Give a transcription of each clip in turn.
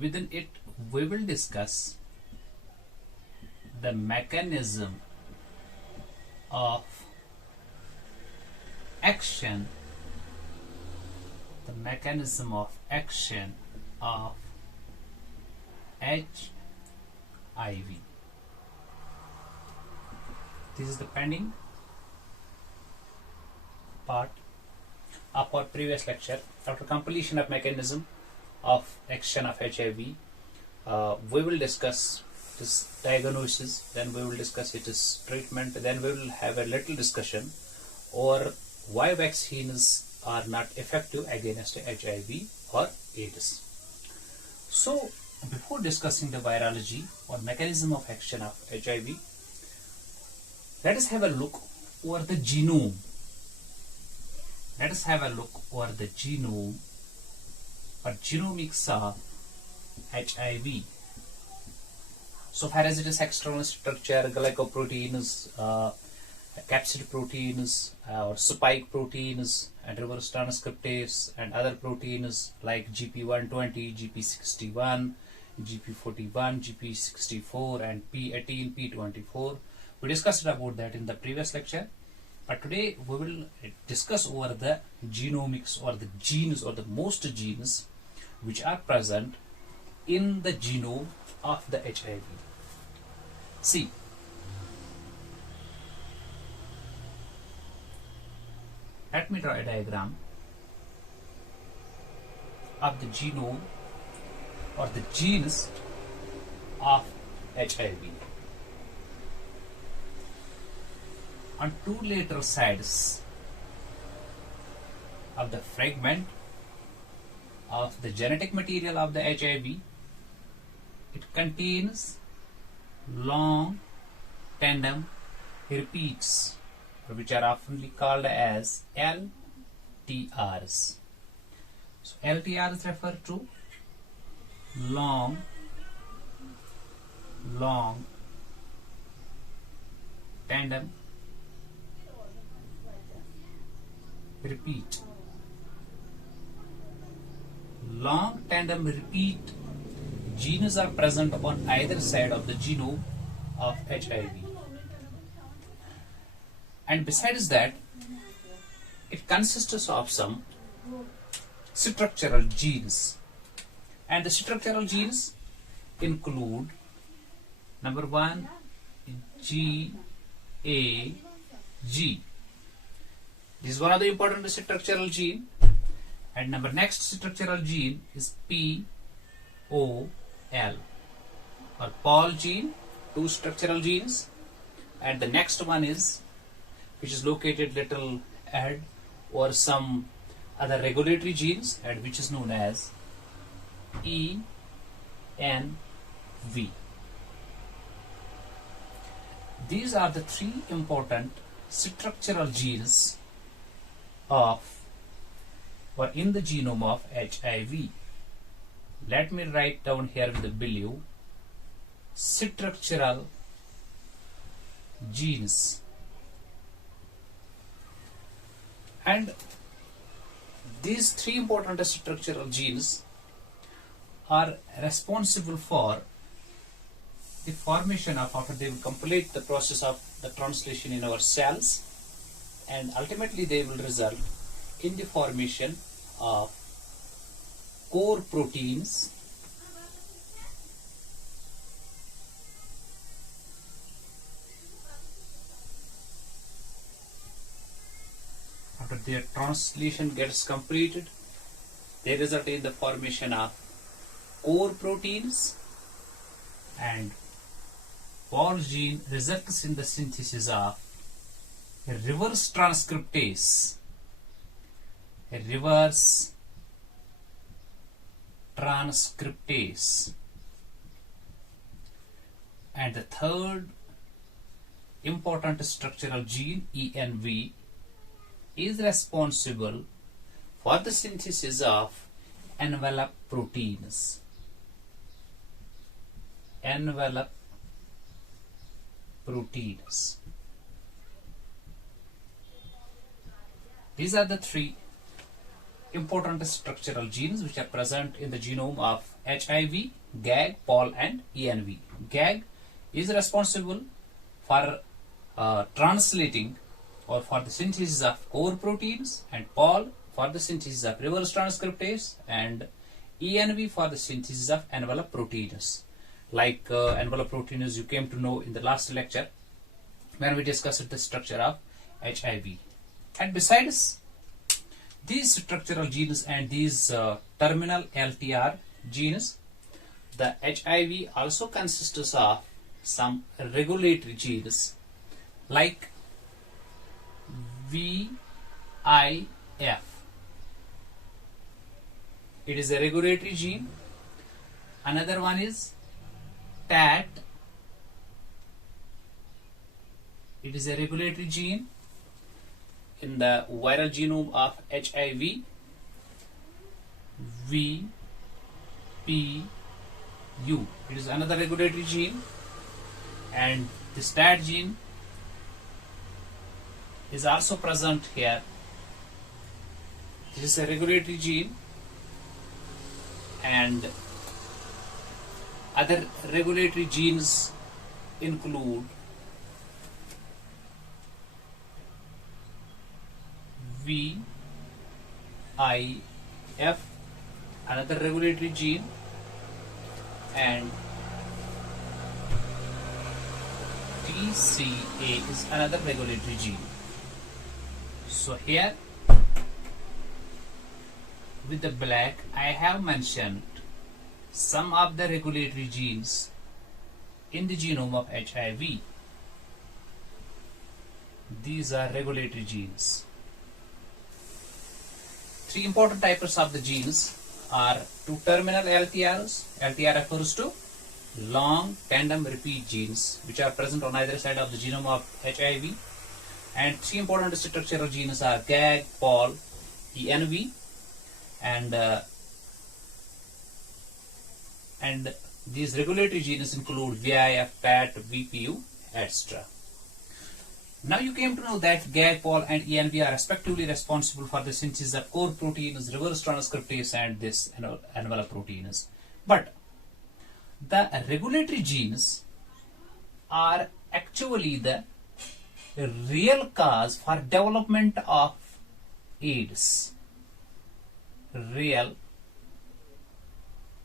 Within it, we will discuss the mechanism of action, of HIV. This is the pending part of our previous lecture. After completion of mechanism of action of HIV, we will discuss its diagnosis, then we will discuss its treatment, then we will have a little discussion or why vaccines are not effective against HIV or AIDS. So, before discussing the virology or mechanism of action of HIV, let us have a look over the genome. Let us have a look over the genome or genomics of HIV. So far as it is external structure, glycoproteins, capsid proteins, or spike proteins, and reverse transcriptase, and other proteins like GP120, GP61, GP41, GP64, and P18, P24. We discussed about that in the previous lecture. But today we will discuss over the genomics or the genes or the most genes which are present in the genome of the HIV. See, let me draw a diagram of the genome or the genes of HIV. On two lateral sides of the fragment of the genetic material of the HIV, it contains long tandem repeats, which are often called as LTRs. So LTRs refer to long tandem repeat. Long tandem repeat genes are present on either side of the genome of HIV. And besides that, it consists of some structural genes. And the structural genes include number 1, GAG. This is one of the important structural gene. And next structural gene is POL or Paul gene, two structural genes. And the next one is, which is located little ahead, or some other regulatory genes, and which is known as ENV. These are the three important structural genes of or in the genome of HIV. Let me write down here with the blue structural genes. And these three important structural genes are responsible for the formation of, after they will complete the process of the translation in our cells, and ultimately they will result in the formation of core proteins after their translation gets completed. They result in the formation of core proteins, and Paul gene results in the synthesis of a reverse transcriptase. A reverse transcriptase. And the third important structural gene, ENV, is responsible for the synthesis of envelope proteins. Envelope proteins. These are the three important structural genes which are present in the genome of HIV, GAG, POL and ENV. GAG is responsible for translating or for the synthesis of core proteins, and POL for the synthesis of reverse transcriptase, and ENV for the synthesis of envelope proteins. Like envelope proteins you came to know in the last lecture when we discussed the structure of HIV. And besides these structural genes and these terminal LTR genes, the HIV also consists of some regulatory genes like VIF. It is a regulatory gene. Another one is TAT. It is a regulatory gene in the viral genome of HIV. VPU. It is another regulatory gene, and this TAT gene is also present here. This is a regulatory gene, and other regulatory genes include VIF, another regulatory gene, and TCA is another regulatory gene. So here with the black I have mentioned some of the regulatory genes in the genome of HIV. These are regulatory genes. Three important types of the genes are two terminal LTRs. LTR refers to long tandem repeat genes which are present on either side of the genome of HIV. And three important structural genes are GAG, POL, ENV, and these regulatory genes include VIF, TAT, VPU, etc. Now you came to know that GAG, POL and ENV are respectively responsible for the synthesis of core proteins, reverse transcriptase and this envelope proteins. But the regulatory genes are actually the real cause for development of AIDS. Real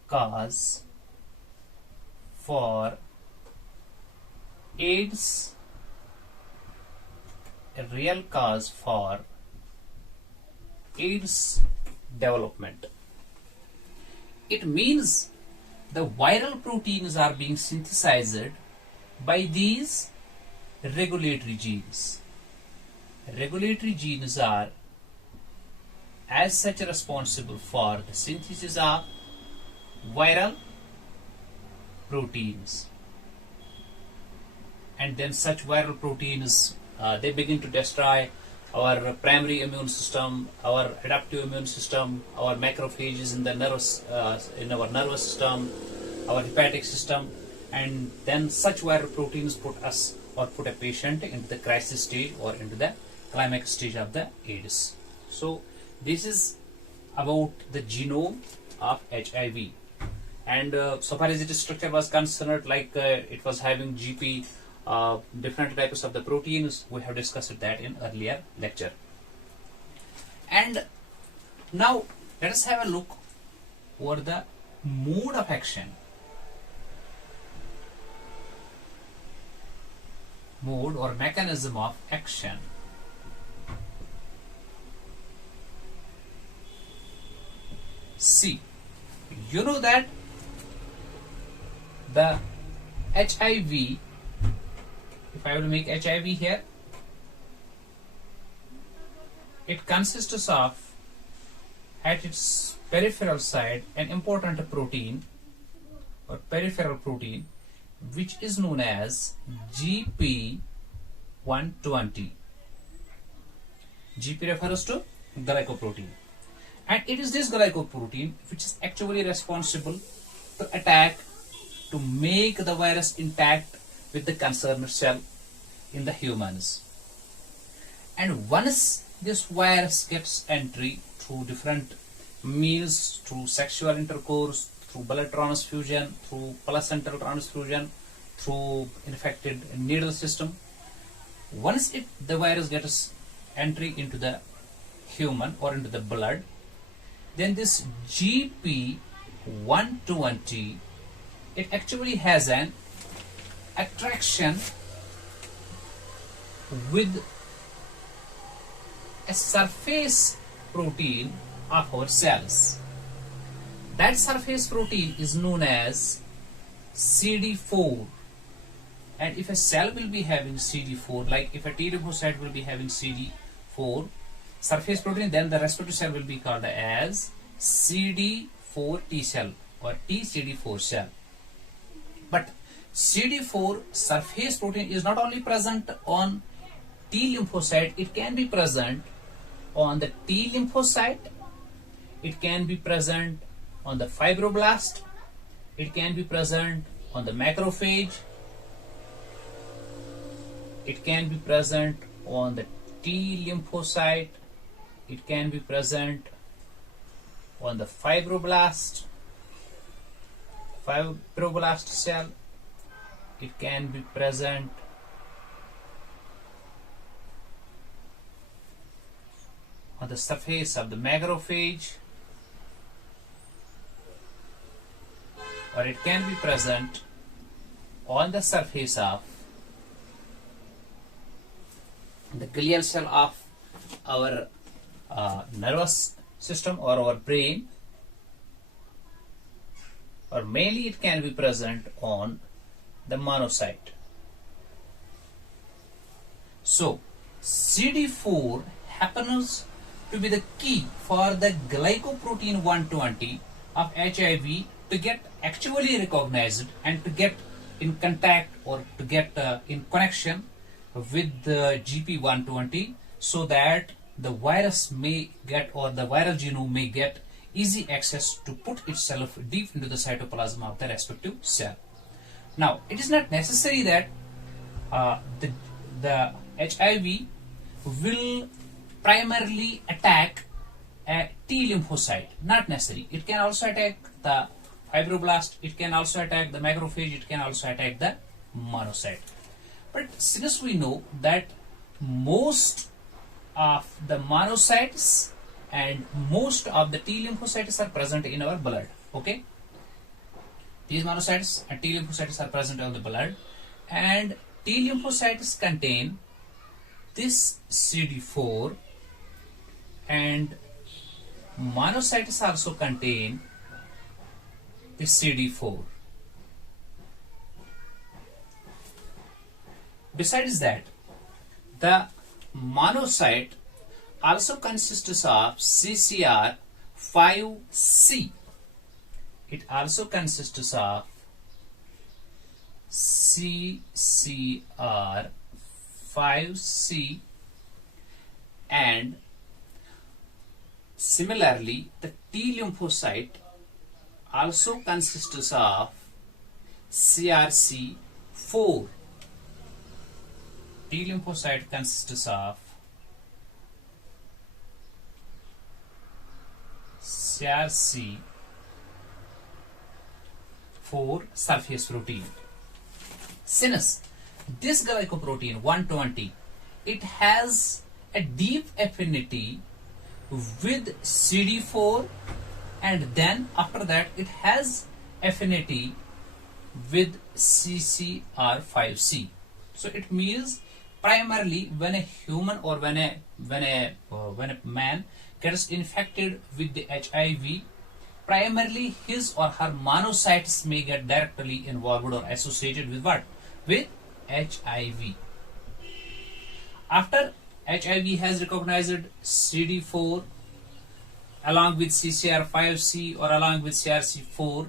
cause for AIDS. A real cause for AIDS development. It means the viral proteins are being synthesized by these regulatory genes. Regulatory genes are as such responsible for the synthesis of viral proteins, and then such viral proteins they begin to destroy our primary immune system, our adaptive immune system, our macrophages in the nervous in our nervous system, our hepatic system, and then such viral proteins put us or put a patient into the crisis stage or into the climax stage of the AIDS. So this is about the genome of HIV, and so far as its structure was concerned, like it was having GP, different types of the proteins. We have discussed that in earlier lecture. And now let us have a look over the mode of action. Mode or mechanism of action. See, you know that the HIV, if I will make HIV here, it consists of, at its peripheral side, an important protein or peripheral protein which is known as GP120. GP refers to glycoprotein, and it is this glycoprotein which is actually responsible to attack, to make the virus intact with the concerned cell in the humans. And once this virus gets entry through different means, through sexual intercourse, through blood transfusion, through placental transfusion, through infected needle system. Once the virus gets entry into the human or into the blood, then this GP120, it actually has an attraction with a surface protein of our cells. That surface protein is known as CD4. And if a cell will be having CD4, like if a T lymphocyte will be having CD4 surface protein, then the respective cell will be called as CD4 T cell or TCD4 cell. But CD4 surface protein is not only present on T lymphocyte, it can be present on the T lymphocyte, it can be present on the fibroblast, it can be present on the macrophage, it can be present on the T lymphocyte, it can be present on the fibroblast cell, it can be present on the surface of the macrophage, or it can be present on the surface of the glial cell of our nervous system or our brain, or mainly it can be present on the monocyte. So CD4 happens to be the key for the glycoprotein 120 of HIV to get actually recognized and to get in contact or to get in connection with the GP120, so that the virus may get, or the viral genome may get easy access to put itself deep into the cytoplasm of the respective cell. Now, it is not necessary that the HIV will primarily attack a T lymphocyte. Not necessary. It can also attack the fibroblast, it can also attack the macrophage, it can also attack the monocyte. But since we know that most of the monocytes and most of the T lymphocytes are present in our blood, okay? These monocytes and T lymphocytes are present in the blood, and T lymphocytes contain this CD4 and monocytes also contain this CD4. Besides that, the monocyte also consists of CCR5C. It also consists of CCR5C, and similarly the T lymphocyte also consists of CRC4. T lymphocyte consists of CRC4 surface protein. Since this glycoprotein 120, it has a deep affinity with CD4, and then after that it has affinity with CCR5C. So it means primarily when a human or when a man gets infected with the HIV, primarily his or her monocytes may get directly involved or associated with what? With HIV. After HIV has recognized CD4 along with CCR5C or along with CRC4,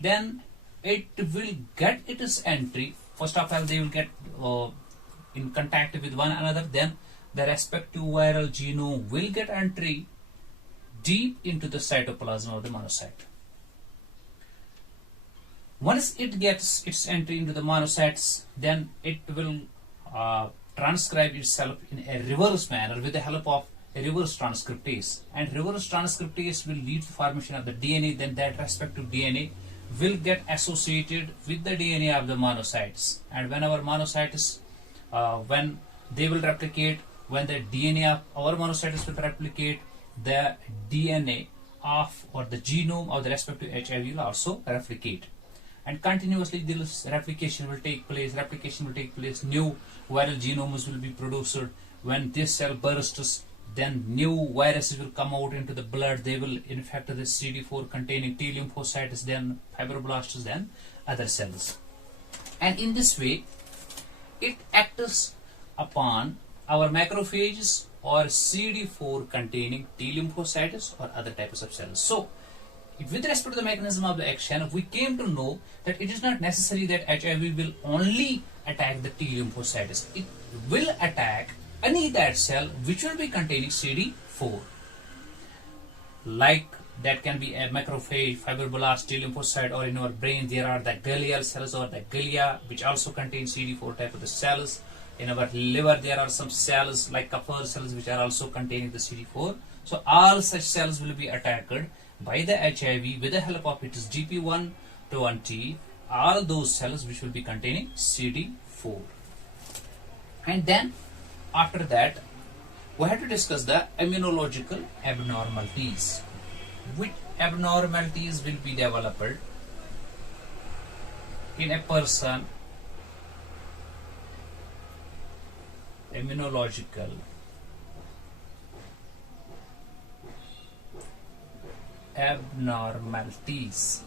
then it will get its entry. First of all, they will get in contact with one another, then the respective viral genome will get entry deep into the cytoplasm of the monocyte. Once it gets its entry into the monocytes, then it will transcribe itself in a reverse manner with the help of reverse transcriptase, and reverse transcriptase will lead to formation of the DNA. Then that respective DNA will get associated with the DNA of the monocytes, and whenever monocytes, when they will replicate, when the DNA of our monocytes will replicate, the DNA of or the genome of the respective HIV will also replicate, and continuously this replication will take place. New viral genomes will be produced. When this cell bursts, then new viruses will come out into the blood. They will infect the CD4 containing T lymphocytes, then fibroblasts, then other cells, and in this way it acts upon our macrophages or CD4 containing T lymphocytes or other types of cells. So with respect to the mechanism of the action, we came to know that it is not necessary that HIV will only attack the T lymphocytes. It will attack any that cell which will be containing CD4. Like that can be a macrophage, fibroblast, T lymphocyte, or in our brain there are the glial cells or the glia which also contain CD4 type of the cells. In our liver there are some cells like Kupffer cells which are also containing the CD4. So all such cells will be attacked by the HIV with the help of its GP1 to 1T, all those cells which will be containing CD4. And then after that we have to discuss the immunological abnormalities. Which abnormalities will be developed in a person? Immunological abnormalities.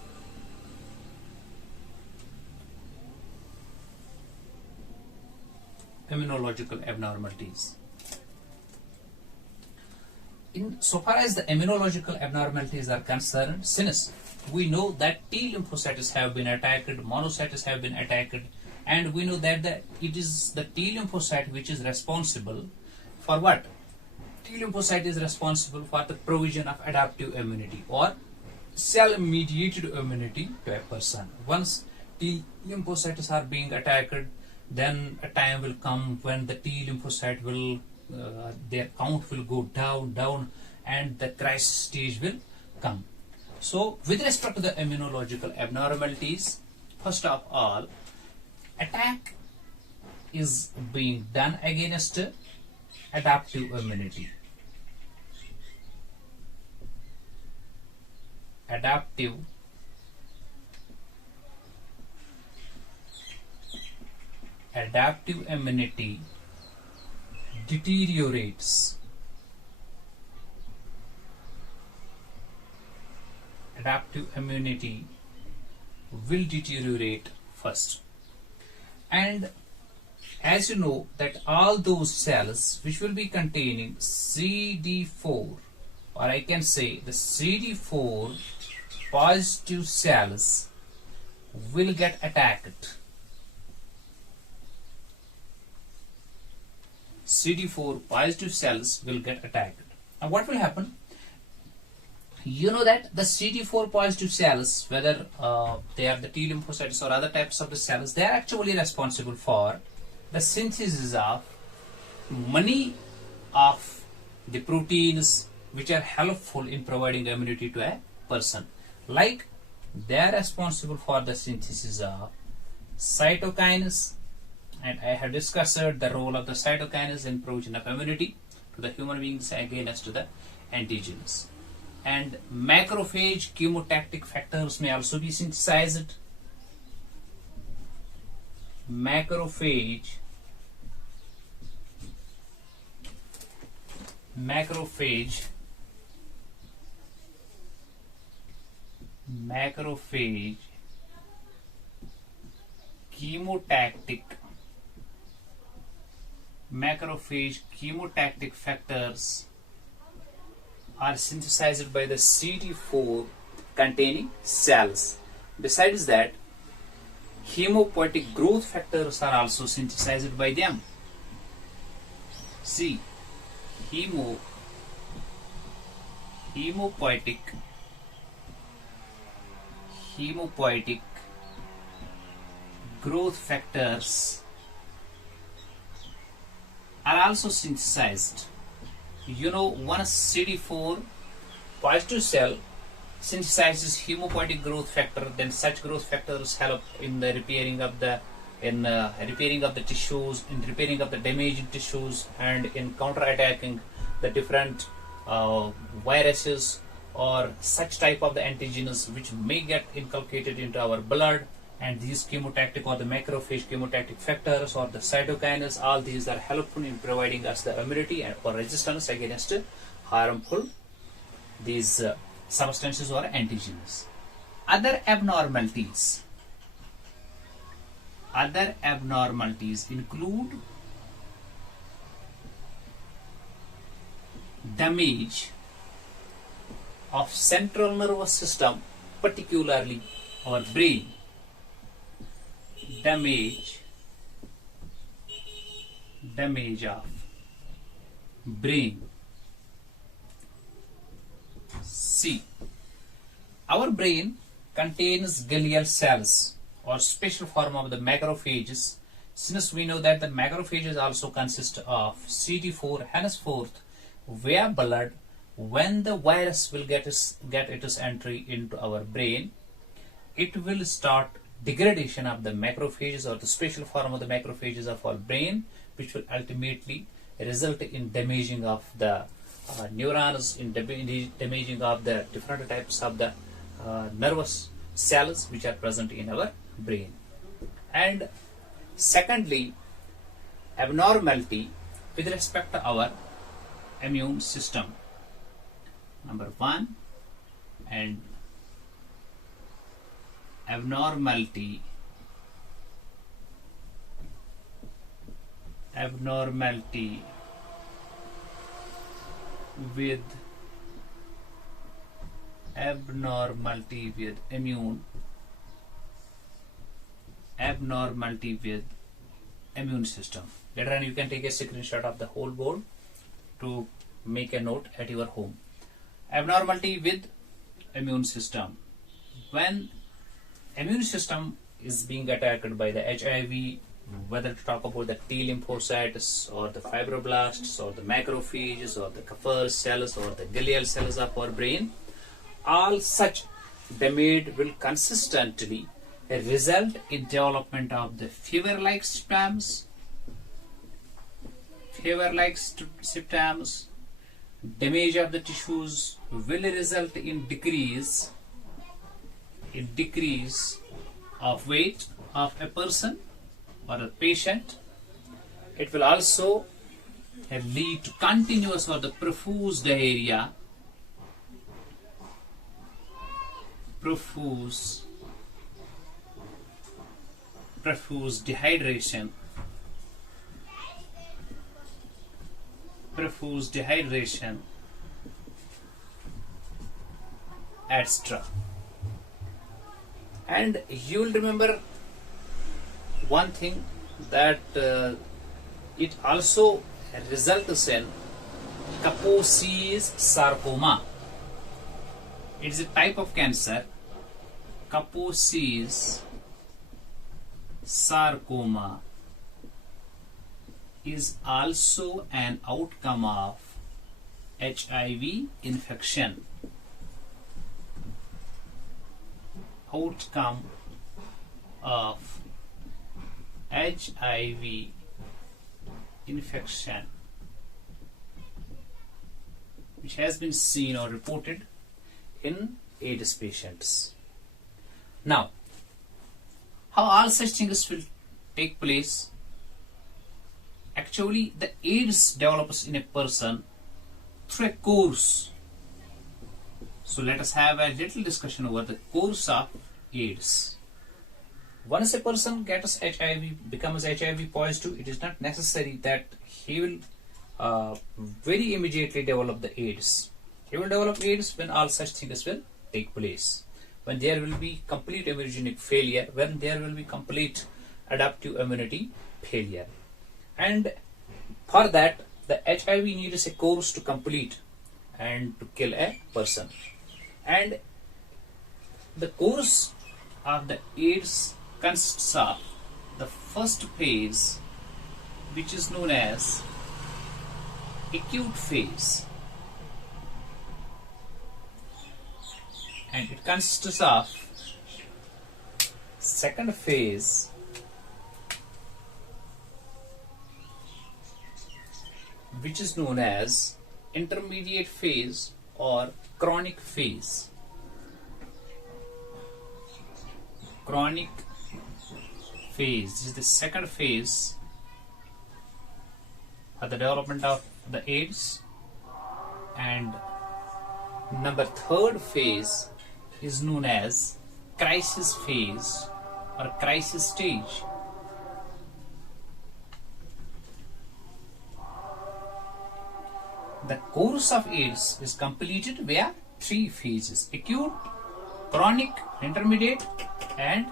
Immunological abnormalities. In so far as the immunological abnormalities are concerned, since we know that T lymphocytes have been attacked, monocytes have been attacked, and we know that it is the T lymphocyte which is responsible for what? T lymphocyte is responsible for the provision of adaptive immunity or cell-mediated immunity to a person. Once T lymphocytes are being attacked, then a time will come when the T lymphocyte will, their count will go down, and the crisis stage will come. So, with respect to the immunological abnormalities, first of all, attack is being done against adaptive immunity. Adaptive immunity deteriorates. Adaptive immunity will deteriorate first. And as you know that all those cells which will be containing CD4, or I can say the CD4 positive cells will get attacked. CD4 positive cells will get attacked. Now what will happen? You know that the CD4 positive cells, whether they are the T lymphocytes or other types of the cells, they are actually responsible for the synthesis of many of the proteins which are helpful in providing immunity to a person. Like they are responsible for the synthesis of cytokines, and I have discussed the role of the cytokines in provision of immunity to the human beings against the antigens. And macrophage chemotactic factors may also be synthesized. Macrophage chemotactic factors are synthesized by the CD4 containing cells. Besides that, hemopoietic growth factors are also synthesized by them. See, hemopoietic growth factors are also synthesized once CD4 positive cell synthesizes hemopoietic growth factor, then such growth factors help in the repairing of the tissues, in repairing of the damaged tissues, and in counterattacking the different viruses or such type of the antigens which may get inculcated into our blood. And these chemotactic or the macrophage chemotactic factors or the cytokines, all these are helpful in providing us the immunity or resistance against harmful these substances or antigens. Other abnormalities include damage of central nervous system, particularly our brain. Damage of brain. See, our brain contains glial cells or special form of the macrophages. Since we know that the macrophages also consist of CD4, henceforth via blood, when the virus will get its entry into our brain, it will start degradation of the macrophages or the special form of the macrophages of our brain, which will ultimately result in damaging of the neurons, in damaging of the different types of the nervous cells which are present in our brain. And secondly, abnormality with respect to our immune system. Number one, and abnormality with immune system. Later on you can take a screenshot of the whole board to make a note at your home. Abnormality with immune system. When immune system is being attacked by the HIV, whether to talk about the T lymphocytes or the fibroblasts or the macrophages or the Kupffer cells or the glial cells of our brain, all such damage will consistently result in development of the fever-like symptoms. Damage of the tissues will result in decrease of weight of a person or a patient. It will also lead to continuous or the profuse diarrhea, profuse dehydration, etc. And you will remember one thing, that it also results in Kaposi's sarcoma. It is a type of cancer. Kaposi's sarcoma is also an outcome of HIV infection. Outcome of HIV infection, which has been seen or reported in AIDS patients. Now, how all such things will take place? Actually, the AIDS develops in a person through a course. So let us have a little discussion over the course of AIDS. Once a person gets HIV, becomes HIV positive, it is not necessary that he will very immediately develop the AIDS. He will develop AIDS when all such things will take place. When there will be complete immunogenic failure, when there will be complete adaptive immunity failure. And for that, the HIV needs a course to complete and to kill a person. And the course of the AIDS consists of the first phase, which is known as acute phase, and it consists of second phase, which is known as intermediate phase or chronic phase. Chronic phase, this is the second phase of the development of the AIDS, and number third phase is known as crisis phase or crisis stage. The course of AIDS is completed via three phases: acute, chronic, intermediate, and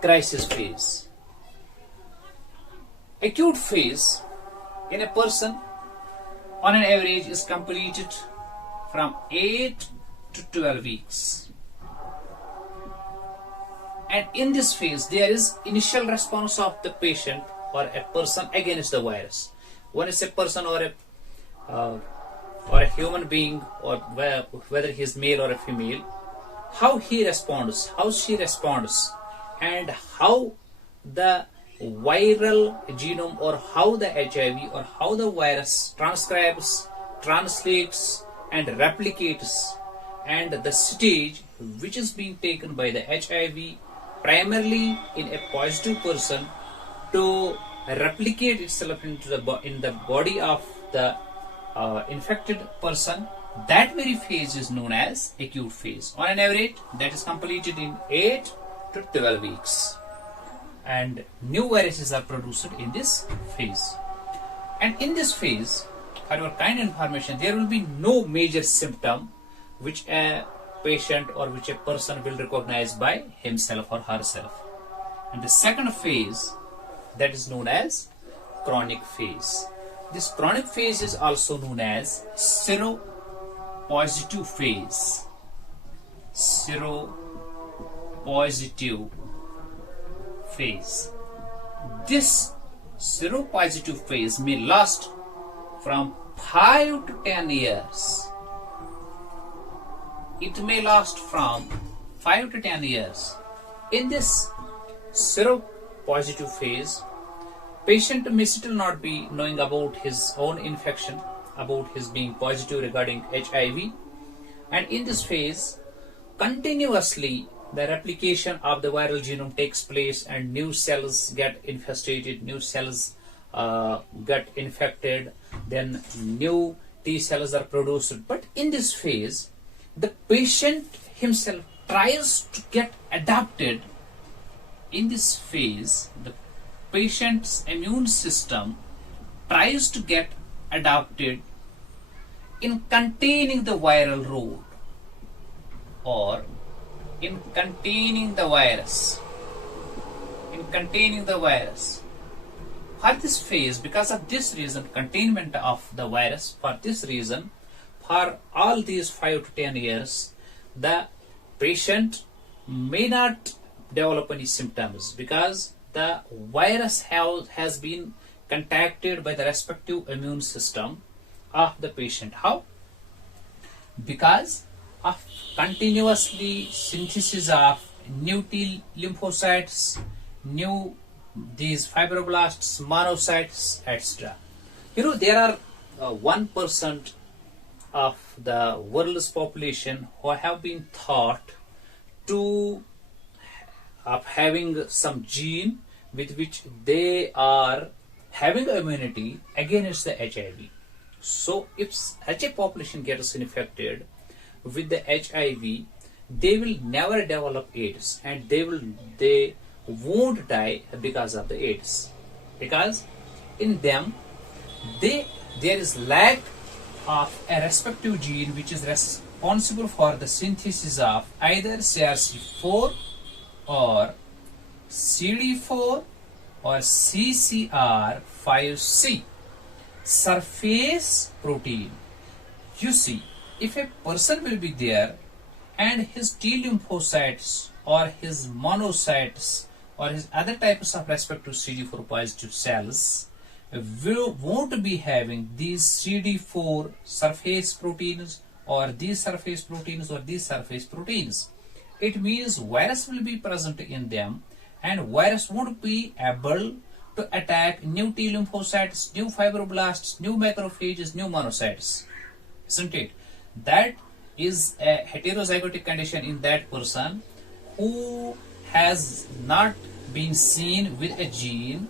crisis phase. Acute phase in a person on an average is completed from 8 to 12 weeks. And in this phase, there is initial response of the patient or a person against the virus. When it's a person or a human being, or whether he is male or a female, how he responds, how she responds, and how the viral genome or how the HIV or how the virus transcribes, translates, and replicates, and the stage which is being taken by the HIV primarily in a positive person to replicate itself in the body of the infected person, that very phase is known as acute phase. On an average, that is completed in 8 to 12 weeks. And new viruses are produced in this phase. And in this phase, for your kind information, there will be no major symptom which a patient or which a person will recognize by himself or herself. And the second phase, that is known as chronic phase. This chronic phase is also known as seropositive phase. Seropositive phase. This seropositive phase may last from 5 to 10 years. It may last from 5 to 10 years. In this seropositive phase, patient may still not be knowing about his own infection, about his being positive regarding HIV, and in this phase, continuously the replication of the viral genome takes place and new cells get infested, new cells get infected, then new T cells are produced. But in this phase, the patient himself tries to get adapted. In this phase, the patient's immune system tries to get adapted in containing the viral load or in containing the virus. For this phase, because of this reason, containment of the virus, for this reason, for all these 5 to 10 years, the patient may not develop any symptoms because the virus has been contacted by the respective immune system of the patient. How? Because of continuously synthesis of new T lymphocytes, new these fibroblasts, monocytes, etc. There are 1% of the world's population who have been thought to of having some gene with which they are having immunity against the HIV. So if such a population gets infected with the HIV, they will never develop AIDS and they won't die because of the AIDS, because in them there is lack of a respective gene which is responsible for the synthesis of either CRC4 or CD4 or CCR5C surface protein. You see, if a person will be there and his T lymphocytes or his monocytes or his other types of respective CD4 positive cells won't be having these CD4 surface proteins or these surface proteins or these surface proteins. It means virus will be present in them, and virus won't be able to attack new T lymphocytes, new fibroblasts, new macrophages, new monocytes. Isn't it? That is a heterozygotic condition in that person who has not been seen with a gene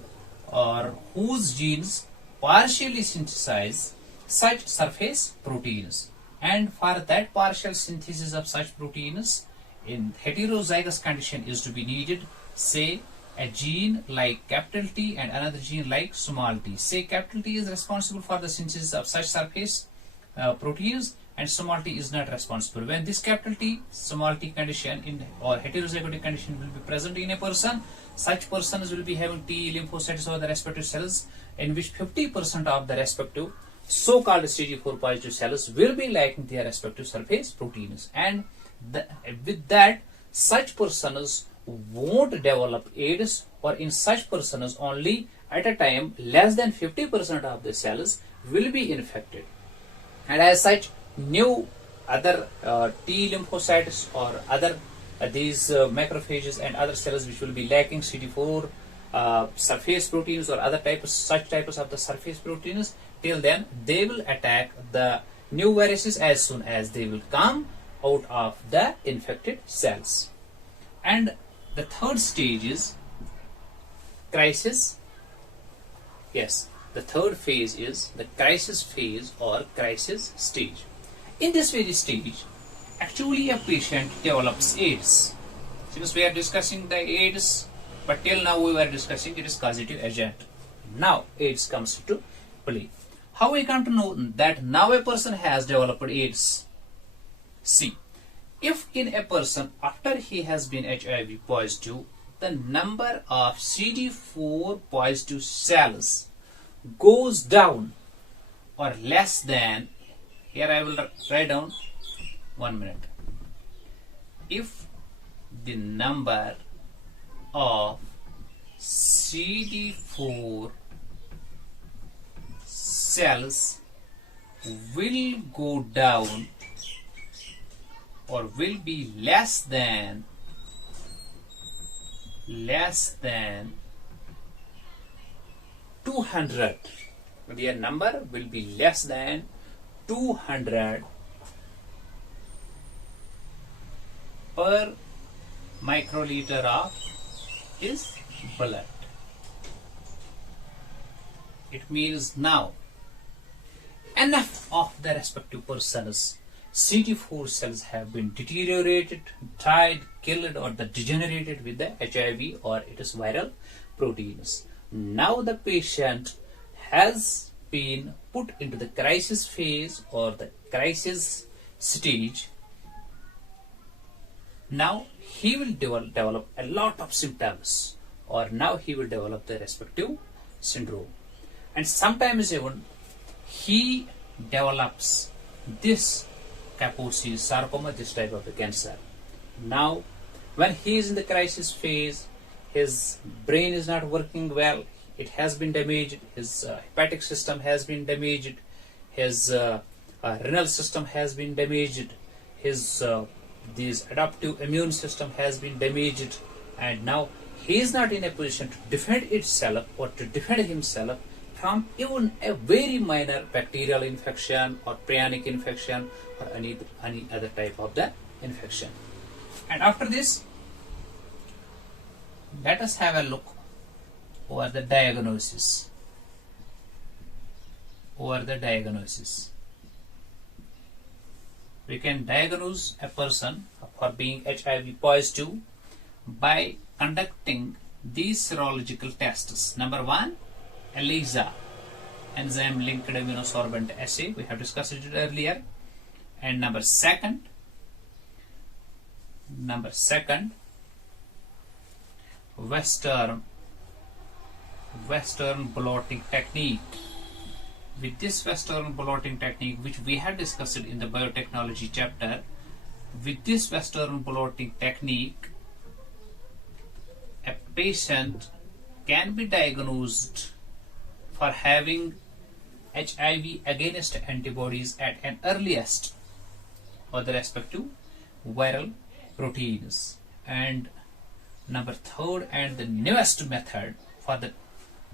or whose genes partially synthesize such surface proteins. And for that partial synthesis of such proteins in heterozygous condition is to be needed, say, a gene like capital T and another gene like small t. Say capital T is responsible for the synthesis of such surface proteins and small t is not responsible. When this capital T, small t condition in or heterozygotic condition will be present in a person, such persons will be having T lymphocytes or the respective cells in which 50% of the respective so-called CD4 positive cells will be lacking their respective surface proteins. And with that, such persons won't develop AIDS, or in such persons only at a time less than 50% of the cells will be infected. And as such, new other T lymphocytes or other these macrophages and other cells which will be lacking CD4 surface proteins or other types, such types of the surface proteins, till then they will attack the new viruses as soon as they will come out of the infected cells. And the third stage is crisis. Yes, the third phase is the crisis phase or crisis stage. In this very stage, actually a patient develops AIDS. Since we are discussing the AIDS, but till now we were discussing its causative agent. Now AIDS comes into play. How we come to know that now a person has developed AIDS? See, if in a person after he has been HIV positive, the number of CD4 positive cells goes down or less than, here I will write down 1 minute. If the number of CD4 cells will go down or will be less than 200, their number will be less than 200 per microliter of his blood. It means now enough of the respective persons CD4 cells have been deteriorated, died, killed or degenerated with the HIV or it is viral proteins. Now the patient has been put into the crisis phase or the crisis stage. Now he will develop a lot of symptoms, or now he will develop the respective syndrome. And sometimes even he develops this Kaposi sarcoma, this type of a cancer. Now when he is in the crisis phase, his brain is not working well, it has been damaged, his hepatic system has been damaged, his renal system has been damaged, his this adaptive immune system has been damaged, and now he is not in a position to defend itself or to defend himself from even a very minor bacterial infection or prionic infection or any other type of the infection. And after this, let us have a look over the diagnosis. We can diagnose a person for being HIV positive by conducting these serological tests. Number 1, ELISA, enzyme linked immunosorbent assay. We have discussed it earlier. And number second, Western blotting technique. With this Western blotting technique, which we had discussed in the biotechnology chapter, with this Western blotting technique, a patient can be diagnosed for having HIV against antibodies at an earliest or the respective viral proteins. And number third and the newest method for the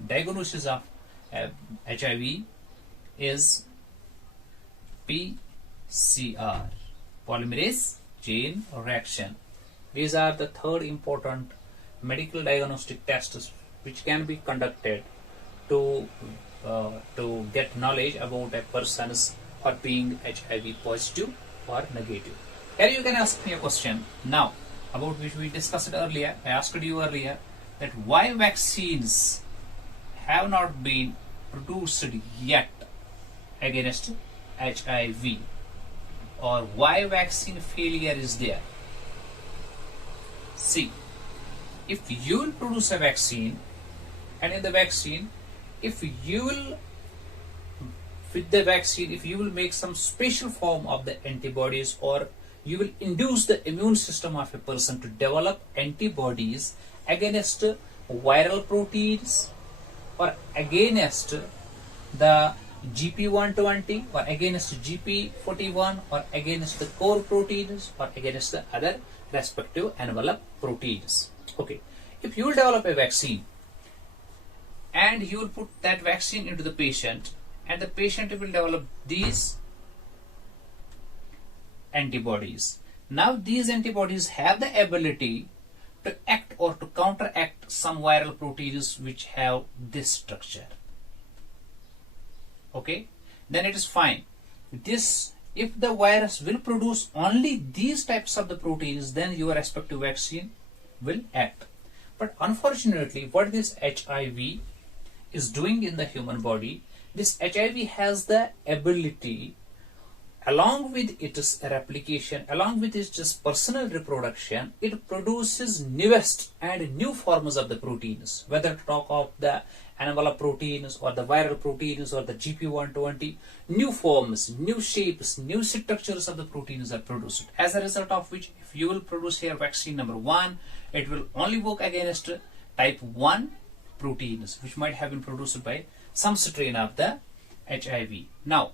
diagnosis of HIV is PCR, polymerase chain reaction. These are the third important medical diagnostic tests which can be conducted to get knowledge about a person's or being HIV positive or negative. Here you can ask me a question now about which we discussed earlier. I asked you earlier that why vaccines have not been produced yet against HIV, or why vaccine failure is there. See, if you will produce a vaccine, and in the vaccine, if you will make some special form of the antibodies, or you will induce the immune system of a person to develop antibodies against viral proteins or against the GP120 or against GP41 or against the core proteins or against the other respective envelope proteins. Okay, if you will develop a vaccine and you will put that vaccine into the patient, and the patient will develop these antibodies. Now these antibodies have the ability to act or to counteract some viral proteins which have this structure. Okay, then it is fine. This, if the virus will produce only these types of the proteins, then your respective vaccine will act. But unfortunately, what this HIV is doing in the human body, this HIV has the ability, along with its replication, along with its just personal reproduction, it produces newest and new forms of the proteins, whether to talk of the envelope proteins or the viral proteins or the GP120, new forms, new shapes, new structures of the proteins are produced. As a result of which, if you will produce here vaccine number 1, it will only work against type 1 proteins, which might have been produced by some strain of the HIV. Now,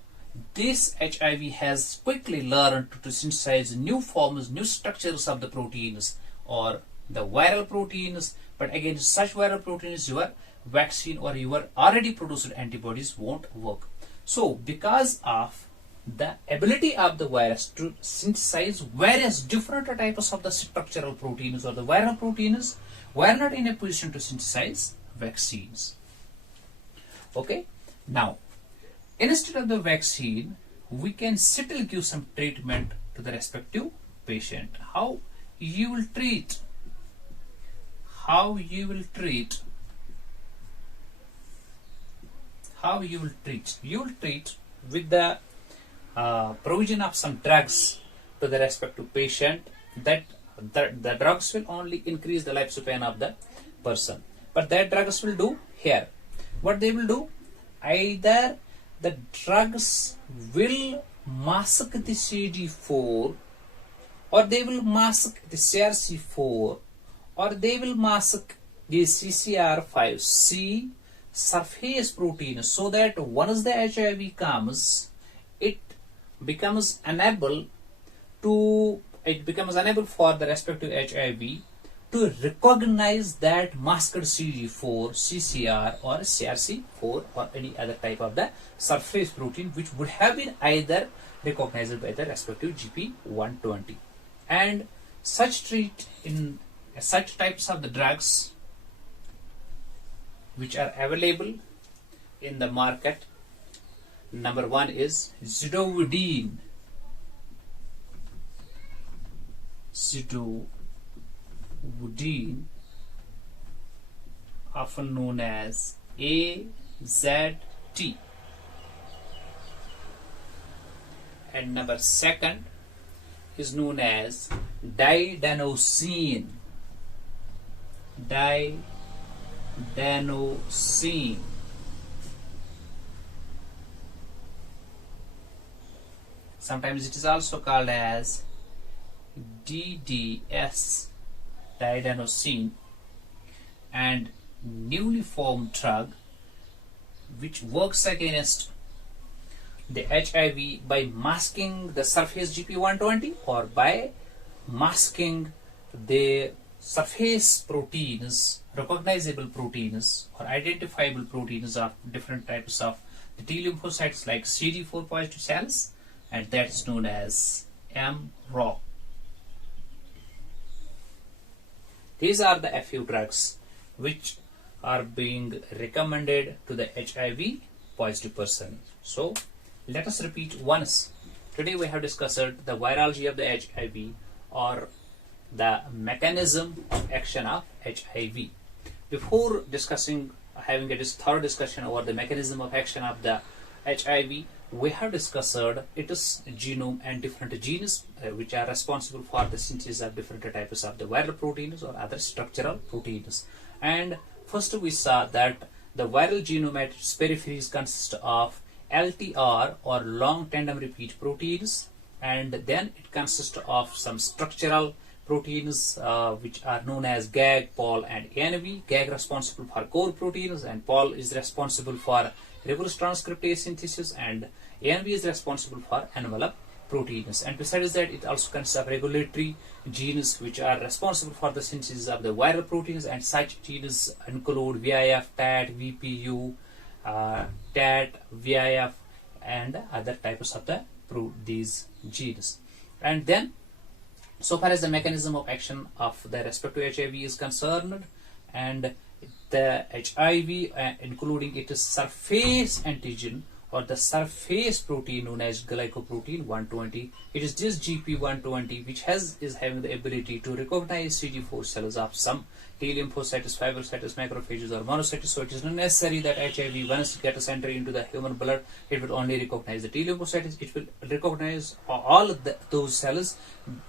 this HIV has quickly learned to synthesize new forms, new structures of the proteins or the viral proteins, but against such viral proteins, your vaccine or your already produced antibodies won't work. So, because of the ability of the virus to synthesize various different types of the structural proteins or the viral proteins, we are not in a position to synthesize vaccines. Okay, now instead of the vaccine, we can still give some treatment to the respective patient. How you will treat? You will treat with the provision of some drugs to the respective patient. That the drugs will only increase the lifespan of the person. But that drugs will do here. What they will do? Either the drugs will mask the CD4, or they will mask the CRC4, or they will mask the CCR5C surface protein, so that once the HIV comes, it becomes unable for the respective HIV to recognize that masked CD4, CCR or CRC4 or any other type of the surface protein which would have been either recognized by the respective GP120. And such types of the drugs which are available in the market, number 1 is zidovudine. Zidovudine, often known as AZT. And number 2 is known as didanosine. Didanosine. Sometimes it is also called as DDS, didanosine. And newly formed drug which works against the HIV by masking the surface GP120 or by masking the surface proteins, recognizable proteins or identifiable proteins of different types of the T lymphocytes like CD4 positive cells, and that is known as mROC. These are the few drugs which are being recommended to the HIV positive person. So let us repeat once. Today we have discussed the virology of the HIV or the mechanism of action of HIV. Before discussing, having a thorough discussion over the mechanism of action of the HIV, we have discussed its genome and different genes which are responsible for the synthesis of different types of the viral proteins or other structural proteins. And first we saw that the viral genome at its peripheries consists of LTR or long tandem repeat proteins, and then it consists of some structural proteins which are known as GAG, POL and ANV. GAG responsible for core proteins and POL is responsible for reverse transcriptase synthesis and ANV is responsible for envelope proteins. And besides that, it also consists of regulatory genes which are responsible for the synthesis of the viral proteins, and such genes include VIF, TAT, VPU, TAT, VIF and other types of these genes. And then so far as the mechanism of action of the respective HIV is concerned, and the HIV including its surface antigen or the surface protein known as glycoprotein 120, it is this GP120 which is having the ability to recognize CD4 cells of some T lymphocytes, fibroblasts, macrophages or monocytes. So it is not necessary that HIV, once it gets entered into the human blood, it will only recognize the T lymphocytes. It will recognize all of those cells,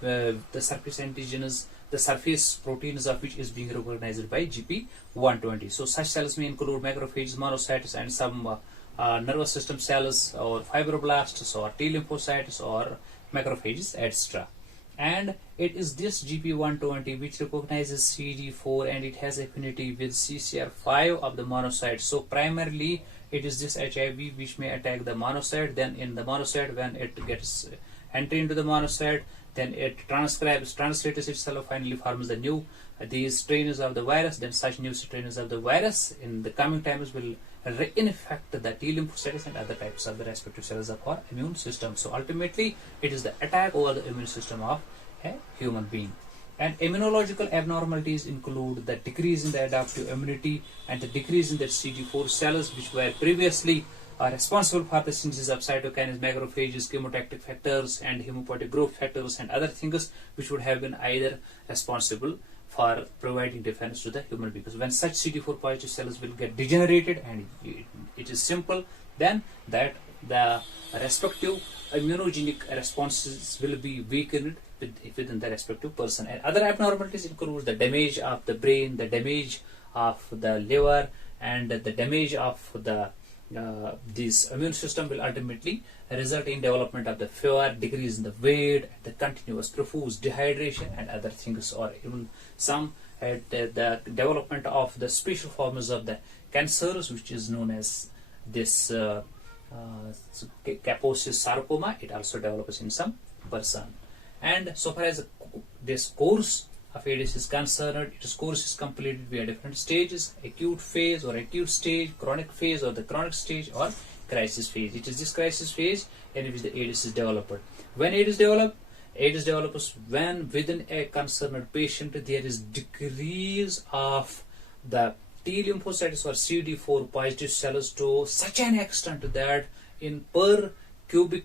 the surface antigens, the surface proteins of which is being recognized by GP120. So such cells may include macrophages, monocytes and some nervous system cells or fibroblasts or T lymphocytes or macrophages, etc. And it is this GP120 which recognizes CD4 and it has affinity with CCR5 of the monocyte. So primarily it is this HIV which may attack the monocyte. Then in the monocyte, when it gets entry into the monocyte, then it translates itself, finally forms the new these strains of the virus. Then such new strains of the virus in the coming times will reinfect the T lymphocytes and other types of the respective cells of our immune system. So ultimately it is the attack over the immune system of a human being. And immunological abnormalities include the decrease in the adaptive immunity and the decrease in the CD4 cells which were previously responsible for the synthesis of cytokines, macrophages, chemotactic factors and hemopoietic growth factors and other things which would have been either responsible for providing defense to the human being. Because when such CD4 positive cells will get degenerated, and it is simple, then that the respective immunogenic responses will be weakened within the respective person. And other abnormalities include the damage of the brain, the damage of the liver and the damage of the this immune system will ultimately result in development of the fever, decrease in the weight, the continuous profuse dehydration and other things, or even some the development of the special forms of the cancers which is known as this Kaposi's sarcoma. It also develops in some person. And so far as this course of AIDS is concerned, its course is completed via different stages: acute phase or acute stage, chronic phase or the chronic stage, or crisis phase. It is this crisis phase in which the AIDS is developed. When AIDS develops when within a concerned patient there is decrease of the T lymphocytes or CD4 positive cells to such an extent that in per cubic